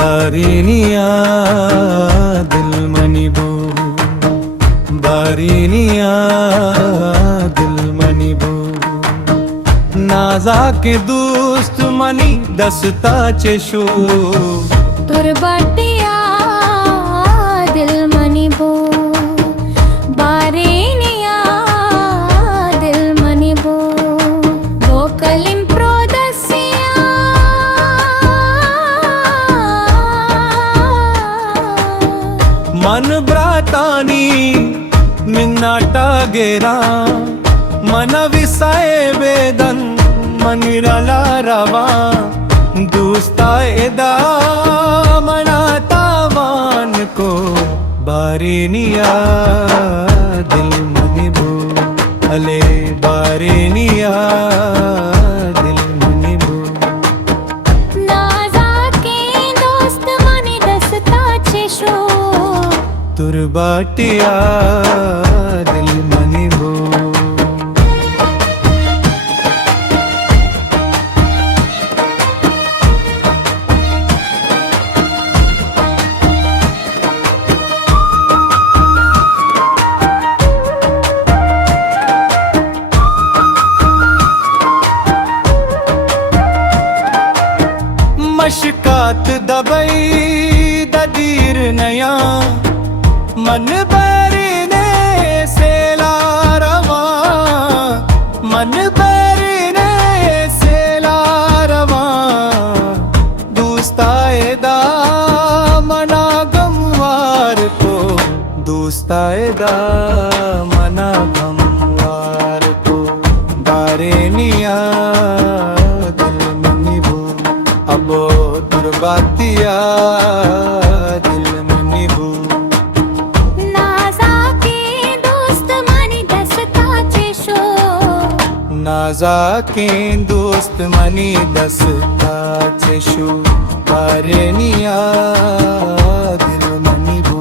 बारिनिया दिल मनी बो, बारिनिया दिल मनी बो। नाजा के दोस्त मनी दसता चेशो, तुर बाटिया दिल मनी बो, बारिनिया दिल मनी बो। वोकलिम प्रोदसिया मन ब्रातानी मिन्नाटा गेरा, मन विसाए बेदन मनिरला रवा। दोस्ताए दा मनातावान को, बारिनिया दिल मनी बो, अले बारिनिया दिल मनी बो। नाजा के दोस्त मनी दसता चेशो, तुर बाटिया दिल मनी बो। मशकात दबई ददीर नया, मन बैरने से लारवा, मन बैरने से लारवा। दोस्ताए दा मना गमवार को, दोस्ताए दा मना गमवार को। बारिनिया दिल मनी बो, अबो दुर्बातिया दिल मनी बो। नाजा के दोस्त मनी दसता चेशो, नाजा के दोस्त मनी दसता चेशो। बारिनिया दिल मनी बो।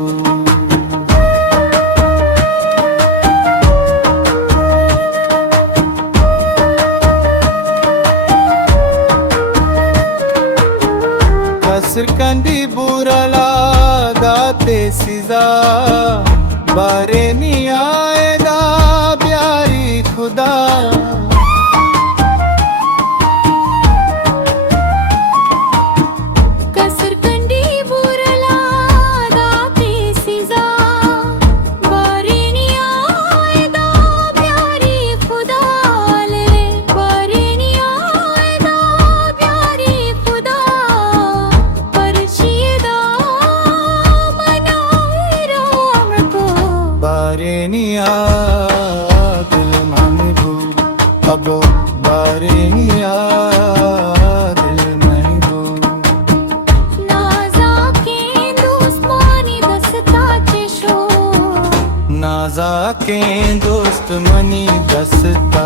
कसर कंदी बुरला दाते सिजा, बारिनिया दा प्यारी खुदा। कसर कंडी बुरला दाते सिजा, बारिनिया दा प्यारी खुदा। ले बारिनिया दा प्यारी खुदा, परशिदा मनारो हमको। बारिनिया दिल मनी बो, अबो बारिनिया दिल मनी बो। नाजा के दोस्त मनी दसता चेशो, नाजा के दोस्त मनी दसता